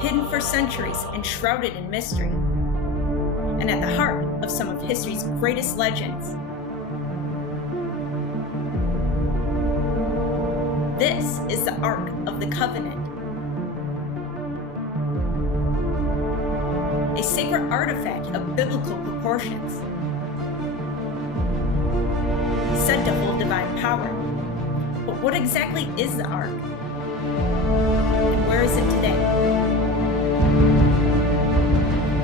hidden for centuries and shrouded in mystery, and at the heart of some of history's greatest legends. This is the Ark of the Covenant, a sacred artifact of biblical proportions, said to hold divine power. But what exactly is the Ark? And where is it today?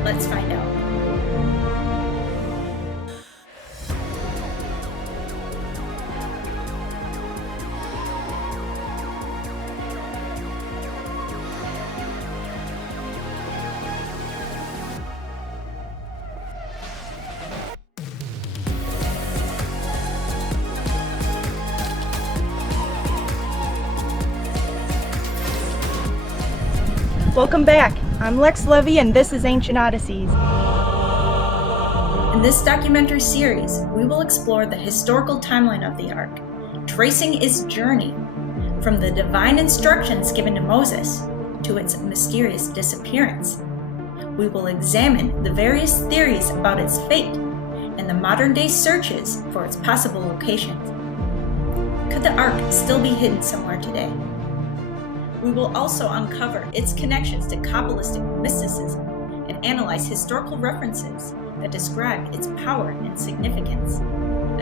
Let's find out. Welcome back. I'm Lex Levy and this is Ancient Odysseys. In this documentary series, we will explore the historical timeline of the Ark, tracing its journey from the divine instructions given to Moses to its mysterious disappearance. We will examine the various theories about its fate and the modern-day searches for its possible locations. Could the Ark still be hidden somewhere today? We will also uncover its connections to Kabbalistic mysticism and analyze historical references that describe its power and significance.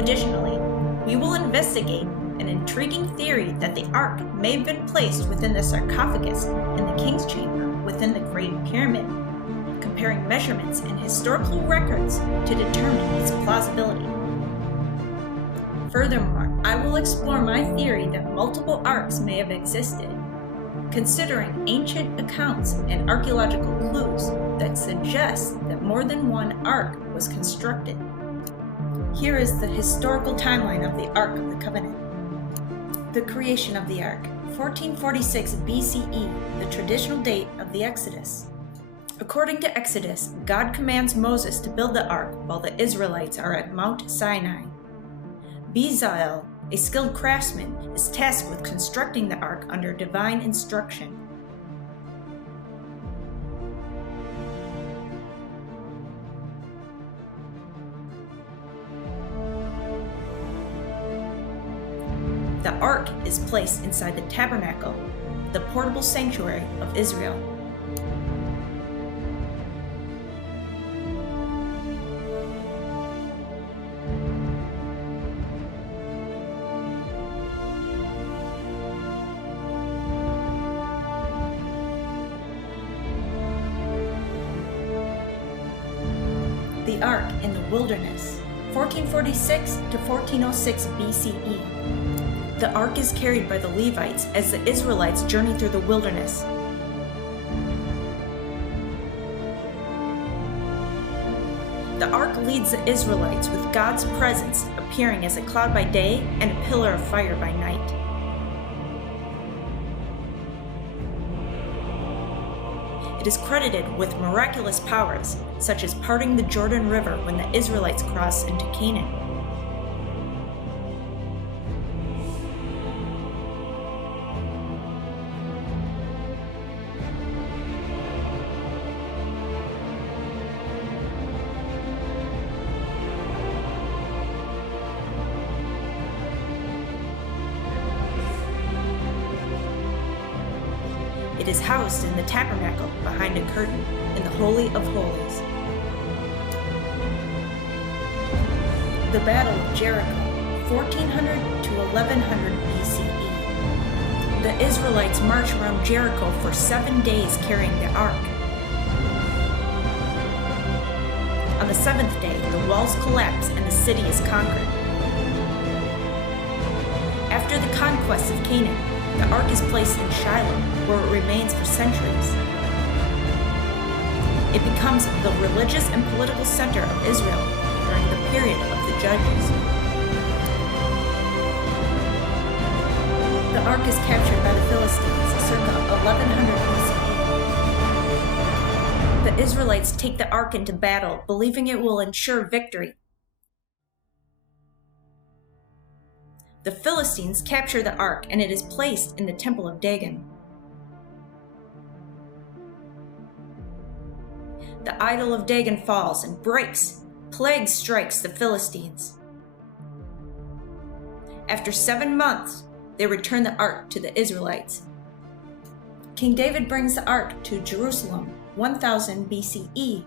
Additionally, we will investigate an intriguing theory that the Ark may have been placed within the sarcophagus in the King's Chamber within the Great Pyramid, comparing measurements and historical records to determine its plausibility. Furthermore, I will explore my theory that multiple Arks may have existed, considering ancient accounts and archaeological clues that suggest that more than one Ark was constructed. Here is the historical timeline of the Ark of the Covenant. The creation of the Ark, 1446 BCE, the traditional date of the Exodus. According to Exodus, God commands Moses to build the Ark while the Israelites are at Mount Sinai. Bezalel, a skilled craftsman, is tasked with constructing the Ark under divine instruction. The Ark is placed inside the tabernacle, the portable sanctuary of Israel. The Ark in the Wilderness, 1446 to 1406 BCE. The Ark is carried by the Levites as the Israelites journey through the wilderness. The Ark leads the Israelites with God's presence appearing as a cloud by day and a pillar of fire by night. It is credited with miraculous powers, such as parting the Jordan River when the Israelites crossed into Canaan. It is housed in the tabernacle behind a curtain in the Holy of Holies. The Battle of Jericho, 1400 to 1100 BCE. The Israelites march around Jericho for 7 days carrying the Ark. On the 7th day, the walls collapse and the city is conquered. After the conquest of Canaan, the Ark is placed in Shiloh, where it remains for centuries. It becomes the religious and political center of Israel during the period of the Judges. The Ark is captured by the Philistines circa 1100 BCE. The Israelites take the Ark into battle, believing it will ensure victory. The Philistines capture the Ark and it is placed in the Temple of Dagon. The idol of Dagon falls and breaks. Plague strikes the Philistines. After 7 months, they return the ark to the Israelites. King David brings the ark to Jerusalem, 1000 BCE.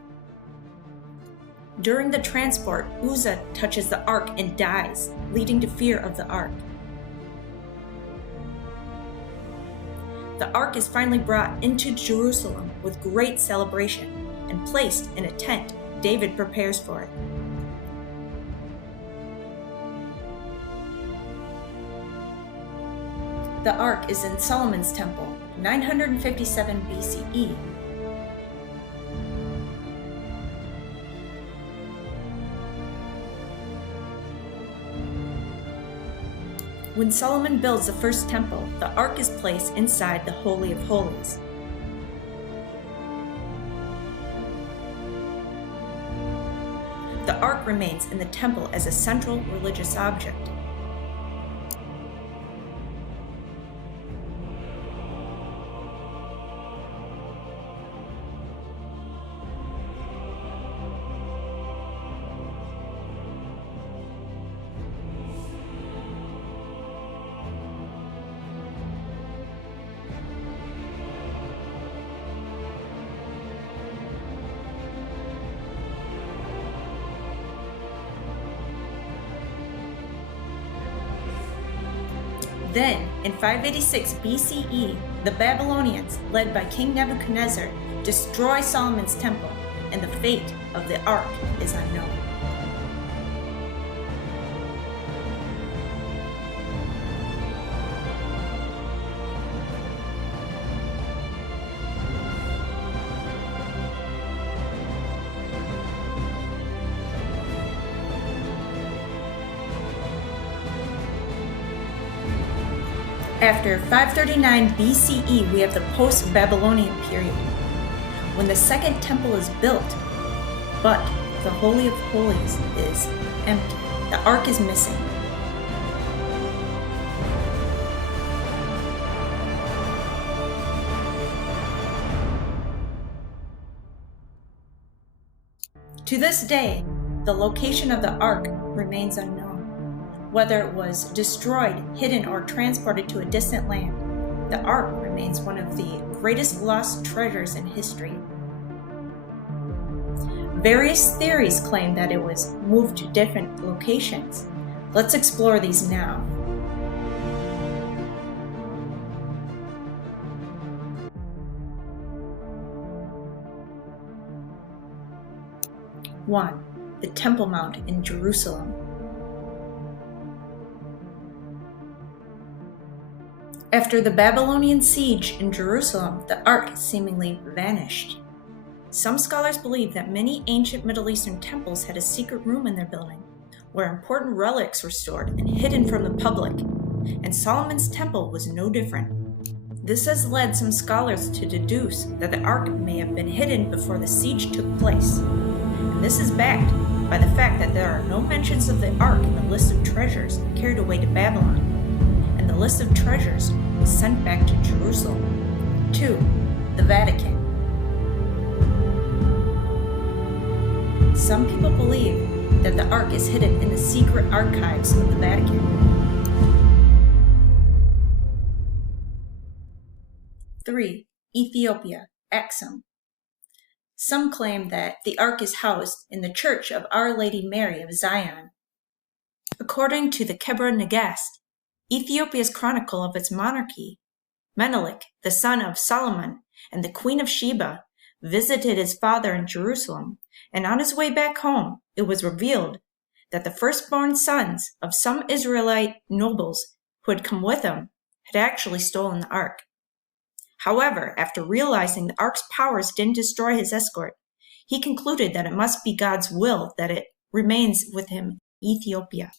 During the transport, Uzzah touches the ark and dies, leading to fear of the ark. The ark is finally brought into Jerusalem with great celebration and placed in a tent. David prepares for it. The ark is in Solomon's temple, 957 BCE. When Solomon builds the first temple, the ark is placed inside the Holy of Holies. The ark remains in the temple as a central religious object. Then, in 586 BCE, the Babylonians, led by King Nebuchadnezzar, destroy Solomon's temple, and the fate of the ark is unknown. After 539 BCE, we have the post-Babylonian period, when the second temple is built, but the Holy of Holies is empty. The ark is missing. To this day, the location of the ark remains unknown. Whether it was destroyed, hidden, or transported to a distant land, the ark remains one of the greatest lost treasures in history. Various theories claim that it was moved to different locations. Let's explore these now. One, the Temple Mount in Jerusalem. After the Babylonian siege in Jerusalem, the ark seemingly vanished. Some scholars believe that many ancient Middle Eastern temples had a secret room in their building, where important relics were stored and hidden from the public, and Solomon's temple was no different. This has led some scholars to deduce that the ark may have been hidden before the siege took place, and this is backed by the fact that there are no mentions of the ark in the list of treasures carried away to Babylon, and the list of treasures was sent back to Jerusalem. 2. The Vatican. Some people believe that the ark is hidden in the secret archives of the Vatican. 3. Ethiopia, Axum. Some claim that the ark is housed in the Church of Our Lady Mary of Zion. According to the Kebra Nagast, Ethiopia's chronicle of its monarchy, Menelik, the son of Solomon and the Queen of Sheba, visited his father in Jerusalem, and on his way back home, it was revealed that the firstborn sons of some Israelite nobles who had come with him had actually stolen the ark. However, after realizing the ark's powers didn't destroy his escort, he concluded that it must be God's will that it remains with him in Ethiopia.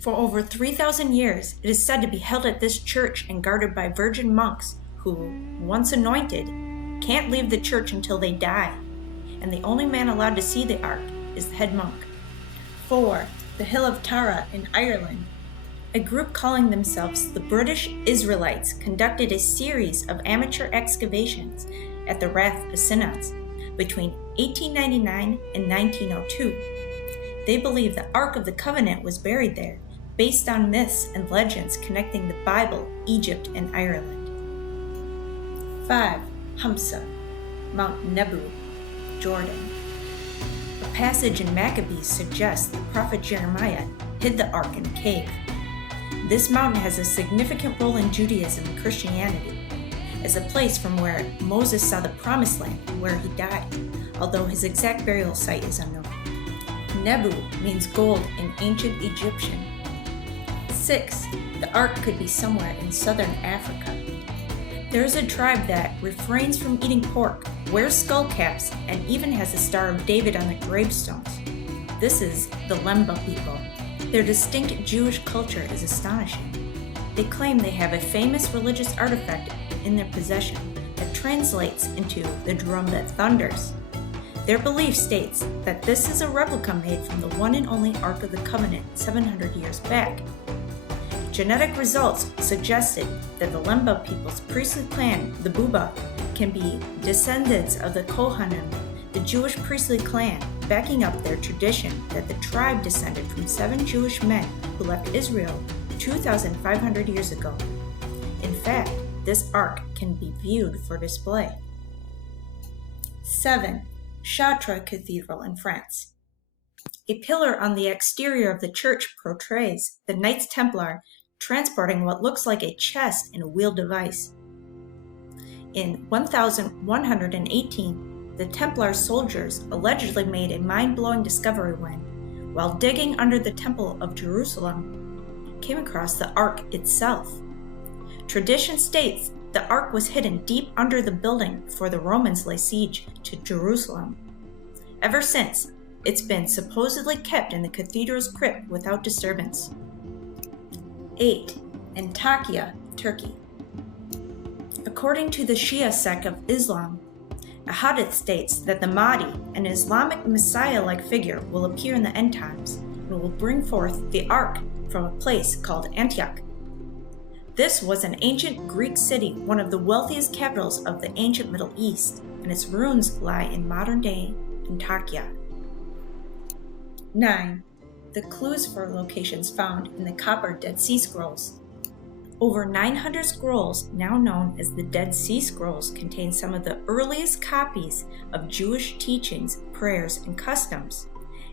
For over 3,000 years, it is said to be held at this church and guarded by virgin monks who, once anointed, can't leave the church until they die, and the only man allowed to see the ark is the head monk. 4. The Hill of Tara in Ireland. A group calling themselves the British Israelites conducted a series of amateur excavations at the Rath of Synods, between 1899 and 1902. They believe the Ark of the Covenant was buried there, based on myths and legends connecting the Bible, Egypt, and Ireland. 5. Hamsa, Mount Nebu, Jordan. A passage in Maccabees suggests the prophet Jeremiah hid the ark in a cave. This mountain has a significant role in Judaism and Christianity, as a place from where Moses saw the Promised Land where he died, although his exact burial site is unknown. Nebu means gold in ancient Egyptian. 6. The ark could be somewhere in southern Africa. There is a tribe that refrains from eating pork, wears skull caps, and even has a Star of David on their gravestones. This is the Lemba people. Their distinct Jewish culture is astonishing. They claim they have a famous religious artifact in their possession that translates into the drum that thunders. Their belief states that this is a replica made from the one and only Ark of the Covenant 700 years back. Genetic results suggested that the Lemba people's priestly clan, the Buba, can be descendants of the Kohanim, the Jewish priestly clan, backing up their tradition that the tribe descended from 7 Jewish men who left Israel 2,500 years ago. In fact, this ark can be viewed for display. 7. Chartres Cathedral in France. A pillar on the exterior of the church portrays the Knights Templar transporting what looks like a chest in a wheeled device. In 1118, the Templar soldiers allegedly made a mind-blowing discovery when, while digging under the Temple of Jerusalem, came across the Ark itself. Tradition states the Ark was hidden deep under the building before the Romans laid siege to Jerusalem. Ever since, it's been supposedly kept in the cathedral's crypt without disturbance. 8. Antakya, Turkey. According to the Shia sect of Islam, a hadith states that the Mahdi, an Islamic Messiah-like figure, will appear in the end times and will bring forth the Ark from a place called Antioch. This was an ancient Greek city, one of the wealthiest capitals of the ancient Middle East, and its ruins lie in modern-day Antakya. 9. The clues for locations found in the Copper Dead Sea Scrolls. Over 900 scrolls, now known as the Dead Sea Scrolls, contain some of the earliest copies of Jewish teachings, prayers, and customs.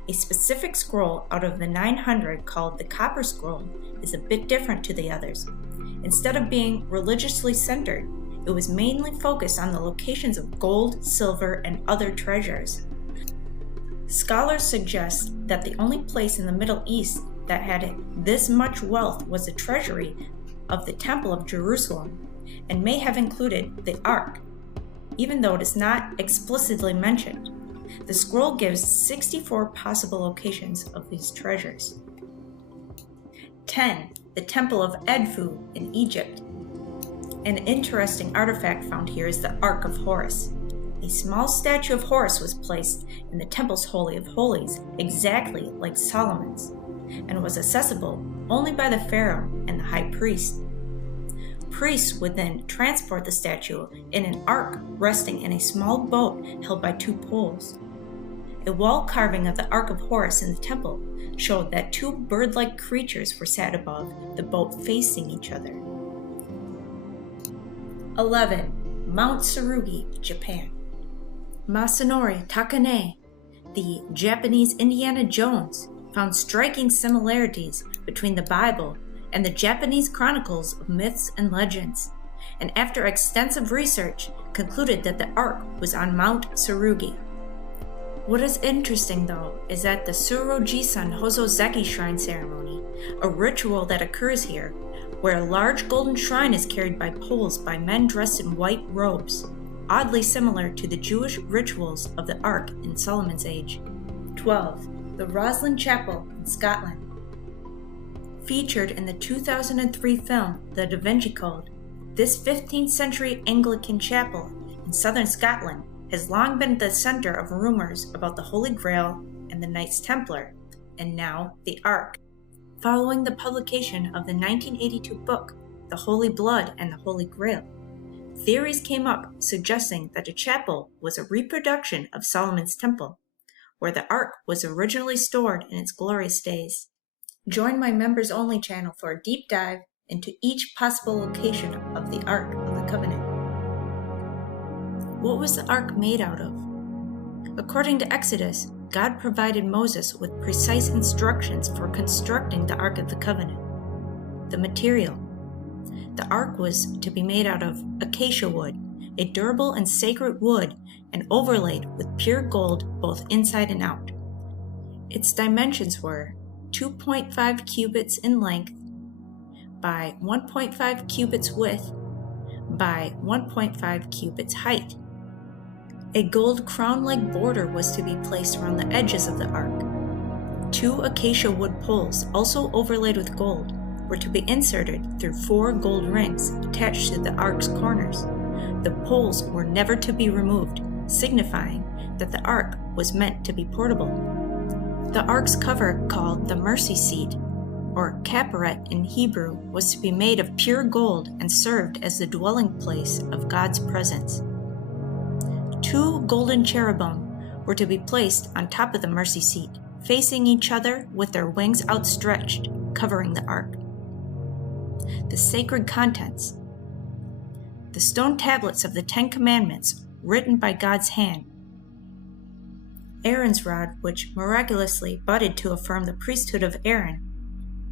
A specific scroll out of the 900 called the Copper Scroll is a bit different to the others. Instead of being religiously centered, it was mainly focused on the locations of gold, silver, and other treasures. Scholars suggest that the only place in the Middle East that had this much wealth was the treasury of the Temple of Jerusalem, and may have included the Ark, even though it is not explicitly mentioned. The scroll gives 64 possible locations of these treasures. 10. The Temple of Edfu in Egypt. An interesting artifact found here is the Ark of Horus. A small statue of Horus was placed in the temple's Holy of Holies, exactly like Solomon's, and was accessible only by the pharaoh and the high priest. Priests would then transport the statue in an ark resting in a small boat held by 2 poles. A wall carving of the Ark of Horus in the temple showed that 2 bird-like creatures were sat above the boat facing each other. 11. Mount Tsurugi, Japan. Masanori Takane, the Japanese Indiana Jones, found striking similarities between the Bible and the Japanese chronicles of myths and legends, and after extensive research, concluded that the Ark was on Mount Tsurugi. What is interesting, though, is that the Tsurugi-san Hozozaki shrine ceremony, a ritual that occurs here, where a large golden shrine is carried by poles by men dressed in white robes, oddly similar to the Jewish rituals of the Ark in Solomon's age. 12. The Roslin Chapel in Scotland. Featured in the 2003 film The Da Vinci Code, this 15th century Anglican chapel in southern Scotland has long been the center of rumors about the Holy Grail and the Knights Templar, and now the Ark. Following the publication of the 1982 book, The Holy Blood and the Holy Grail, theories came up suggesting that the chapel was a reproduction of Solomon's temple, where the Ark was originally stored in its glorious days. Join my members-only channel for a deep dive into each possible location of the Ark of the Covenant. What was the Ark made out of? According to Exodus, God provided Moses with precise instructions for constructing the Ark of the Covenant. The material. The Ark was to be made out of acacia wood, a durable and sacred wood, and overlaid with pure gold both inside and out. Its dimensions were 2.5 cubits in length by 1.5 cubits width by 1.5 cubits height. A gold crown-like border was to be placed around the edges of the Ark. 2 acacia wood poles, also overlaid with gold, were to be inserted through 4 gold rings attached to the Ark's corners. The poles were never to be removed, signifying that the Ark was meant to be portable. The Ark's cover, called the mercy seat, or kapperet in Hebrew, was to be made of pure gold and served as the dwelling place of God's presence. 2 golden cherubim were to be placed on top of the mercy seat, facing each other with their wings outstretched, covering the Ark. The sacred contents. The stone tablets of the 10 Commandments, written by God's hand. Aaron's rod, which miraculously budded to affirm the priesthood of Aaron,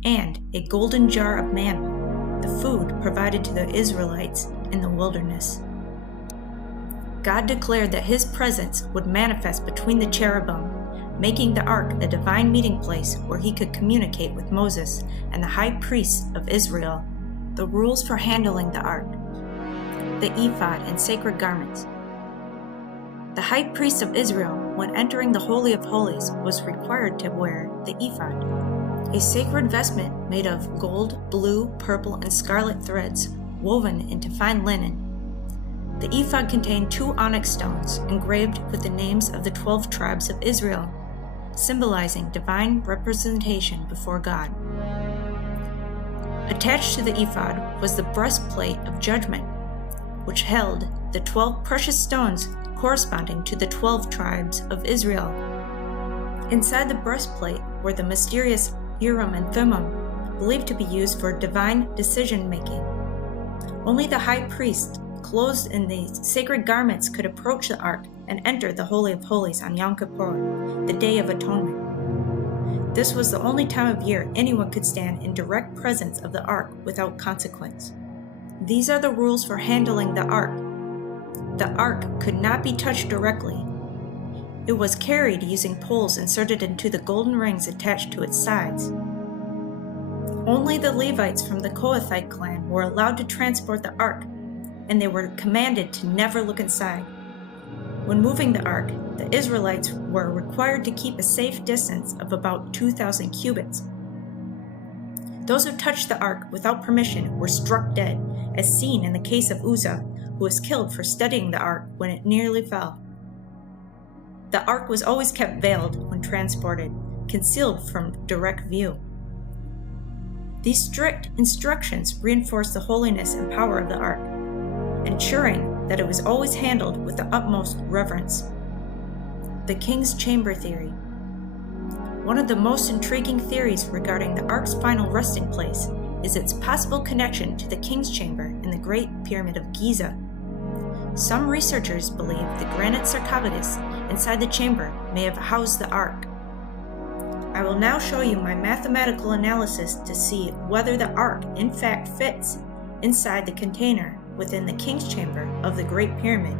and a golden jar of manna, the food provided to the Israelites in the wilderness. God declared that His presence would manifest between the cherubim, making the Ark a divine meeting place where He could communicate with Moses and the high priests of Israel. The rules for handling the Ark. The ephod and sacred garments. The high priest of Israel, when entering the Holy of Holies, was required to wear the ephod, a sacred vestment made of gold, blue, purple, and scarlet threads woven into fine linen. The ephod contained 2 onyx stones engraved with the names of the 12 tribes of Israel, symbolizing divine representation before God. Attached to the ephod was the breastplate of judgment, which held the 12 precious stones corresponding to the 12 tribes of Israel. Inside the breastplate were the mysterious Urim and Thummim, believed to be used for divine decision-making. Only the high priest, clothed in these sacred garments, could approach the Ark and enter the Holy of Holies on Yom Kippur, the Day of Atonement. This was the only time of year anyone could stand in direct presence of the Ark without consequence. These are the rules for handling the Ark. The Ark could not be touched directly. It was carried using poles inserted into the golden rings attached to its sides. Only the Levites from the Kohathite clan were allowed to transport the Ark, and they were commanded to never look inside. When moving the Ark, the Israelites were required to keep a safe distance of about 2,000 cubits. Those who touched the Ark without permission were struck dead, as seen in the case of Uzzah, who was killed for studying the Ark when it nearly fell. The Ark was always kept veiled when transported, concealed from direct view. These strict instructions reinforced the holiness and power of the Ark, ensuring that it was always handled with the utmost reverence. The King's Chamber Theory. One of the most intriguing theories regarding the Ark's final resting place is its possible connection to the King's Chamber in the Great Pyramid of Giza. Some researchers believe the granite sarcophagus inside the chamber may have housed the Ark. I will now show you my mathematical analysis to see whether the Ark in fact fits inside the container within the King's Chamber of the Great Pyramid.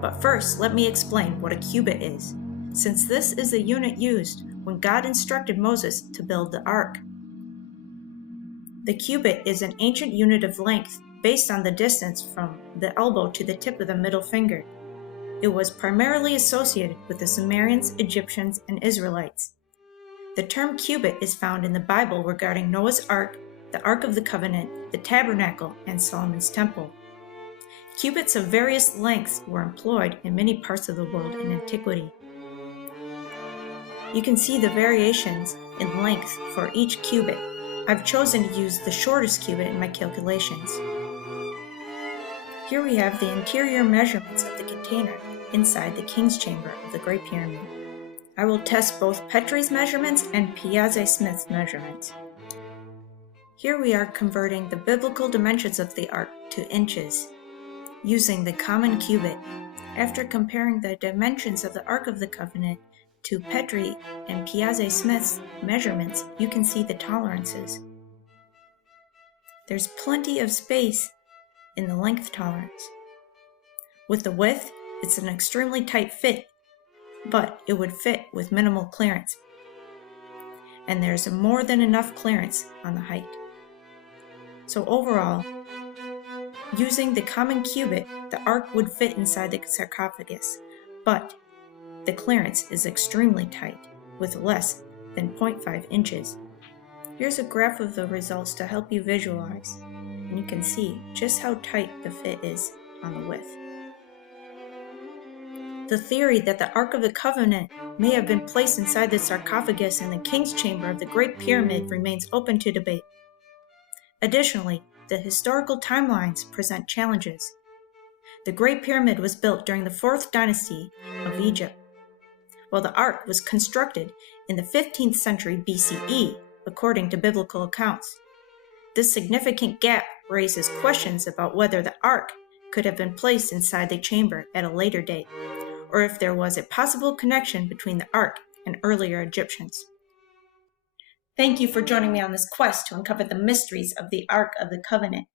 But first, let me explain what a cubit is, since this is the unit used when God instructed Moses to build the Ark. The cubit is an ancient unit of length based on the distance from the elbow to the tip of the middle finger. It was primarily associated with the Sumerians, Egyptians, and Israelites. The term cubit is found in the Bible regarding Noah's Ark, the Ark of the Covenant, the Tabernacle, and Solomon's Temple. Cubits of various lengths were employed in many parts of the world in antiquity. You can see the variations in length for each cubit. I've chosen to use the shortest cubit in my calculations. Here we have the interior measurements of the container inside the King's Chamber of the Great Pyramid. I will test both Petrie's measurements and Piazzi-Smith's measurements. Here we are converting the biblical dimensions of the Ark to inches, using the common cubit. After comparing the dimensions of the Ark of the Covenant to Petrie and Piazzi-Smith's measurements, you can see the tolerances. There's plenty of space in the length tolerance. With the width, it's an extremely tight fit, but it would fit with minimal clearance. And there's more than enough clearance on the height. So overall, using the common cubit, the Ark would fit inside the sarcophagus, but the clearance is extremely tight, with less than 0.5 inches. Here's a graph of the results to help you visualize, and you can see just how tight the fit is on the width. The theory that the Ark of the Covenant may have been placed inside the sarcophagus in the King's Chamber of the Great Pyramid remains open to debate. Additionally, the historical timelines present challenges. The Great Pyramid was built during the 4th dynasty of Egypt, while the Ark was constructed in the 15th century BCE, according to biblical accounts. This significant gap raises questions about whether the Ark could have been placed inside the chamber at a later date, or if there was a possible connection between the Ark and earlier Egyptians. Thank you for joining me on this quest to uncover the mysteries of the Ark of the Covenant.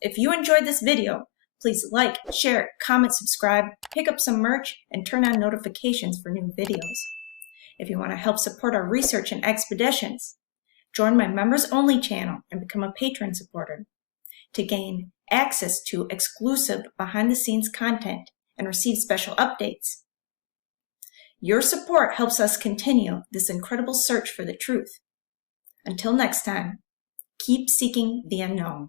If you enjoyed this video, please like, share, comment, subscribe, pick up some merch, and turn on notifications for new videos. If you want to help support our research and expeditions, join my members-only channel and become a patron supporter to gain access to exclusive behind-the-scenes content and receive special updates. Your support helps us continue this incredible search for the truth. Until next time, keep seeking the unknown.